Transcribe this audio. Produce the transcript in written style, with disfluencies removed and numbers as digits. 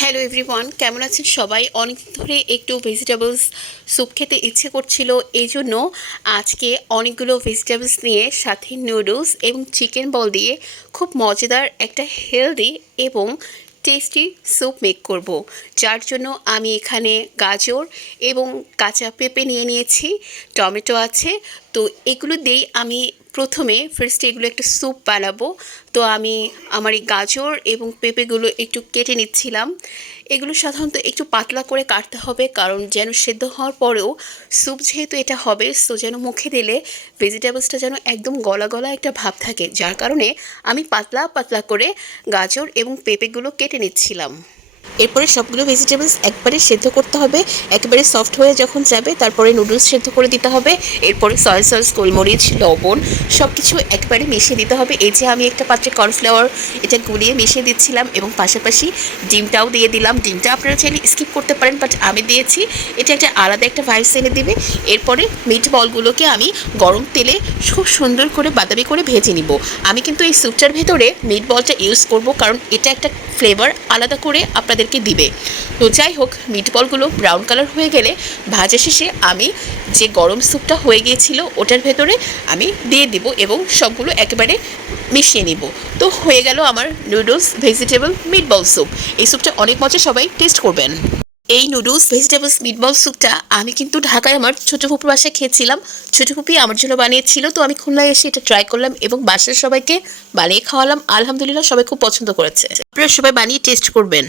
Hello everyone, কেমন আছেন সবাই? অনেক ধরে একটু ভেজিটেবলস স্যুপ খেতে ইচ্ছে করছিল, এই জন্য আজকে অনেকগুলো ভেজিটেবলস নিয়ে সাথে নুডলস এবং চিকেন বল দিয়ে খুব মজাদার একটা হেলদি এবং টেস্টি স্যুপ মেক করব। যার জন্য আমি এখানে গাজর এবং কাঁচা পেঁপে নিয়ে নিয়েছি, টমেটো আছে। তো এগুলো দিয়েই আমি প্রথমে ফার্স্টে এগুলো একটা স্যুপ বানাবো। তো আমি আমার এই গাজর এবং পেঁপেগুলো একটু কেটে নিচ্ছিলাম। এগুলো সাধারণত একটু পাতলা করে কাটতে হবে, কারণ যেন সেদ্ধ হওয়ার পরেও স্যুপ যেহেতু এটা হবে, সো যেন মুখে দিলে ভেজিটেবলসটা যেন একদম গলা গলা একটা ভাব থাকে, যার কারণে আমি পাতলা পাতলা করে গাজর এবং পেঁপেগুলো কেটে নিচ্ছিলাম। এরপরে সবগুলো ভেজিটেবলস একবারে সেদ্ধ করতে হবে, একেবারে সফট হয়ে যখন যাবে তারপরে নুডলস সেদ্ধ করে দিতে হবে। এরপরে সয়া সস, গোলমরিচ, লবণ সব কিছু একবারে মিশিয়ে দিতে হবে। এই যে আমি একটা পাত্রে কর্নফ্লাওয়ার এটা গুলিয়ে মিশিয়ে দিচ্ছিলাম এবং পাশাপাশি ডিমটাও দিয়ে দিলাম। ডিমটা আপনারা চাইলে স্কিপ করতে পারেন, বাট আমি দিয়েছি, এটা একটা আলাদা একটা ভাইবস এনে দিবে। এরপরে মিট বলগুলোকে আমি গরম তেলে খুব সুন্দর করে বাদামি করে ভেজে নিব। আমি কিন্তু এই স্যুপটার ভেতরে মিট বলটা ইউজ করব, কারণ এটা একটা ফ্লেভার আলাদা করে আপনাদেরকে দিবে। তো যাই হোক, মিটবলগুলো ব্রাউন কালার হয়ে গেলে ভাজা শেষে আমি যে গরম স্যুপটা হয়ে গিয়েছিল ওটার ভেতরে আমি দিয়ে দিব এবং সবগুলো একেবারে মিশিয়ে নিব। তো হয়ে গেল আমার নুডলস ভেজিটেবল মিটবল স্যুপ। এই স্যুপটা অনেক মজা, সবাই টেস্ট করবেন। এই নুডলস ভেজিটেবলস মিটবল স্যুপটা আমি কিন্তু ঢাকায় আমার ছোটো ফুপুর বাসায় খেয়েছিলাম। ছোটো ফুপি আমার জন্য বানিয়েছিল, তো আমি খুলনায় এসে এটা ট্রাই করলাম এবং বাসার সবাইকে বানিয়ে খাওয়ালাম। আলহামদুলিল্লাহ, সবাই খুব পছন্দ করেছে। আপনারা সবাই বানিয়ে টেস্ট করবেন।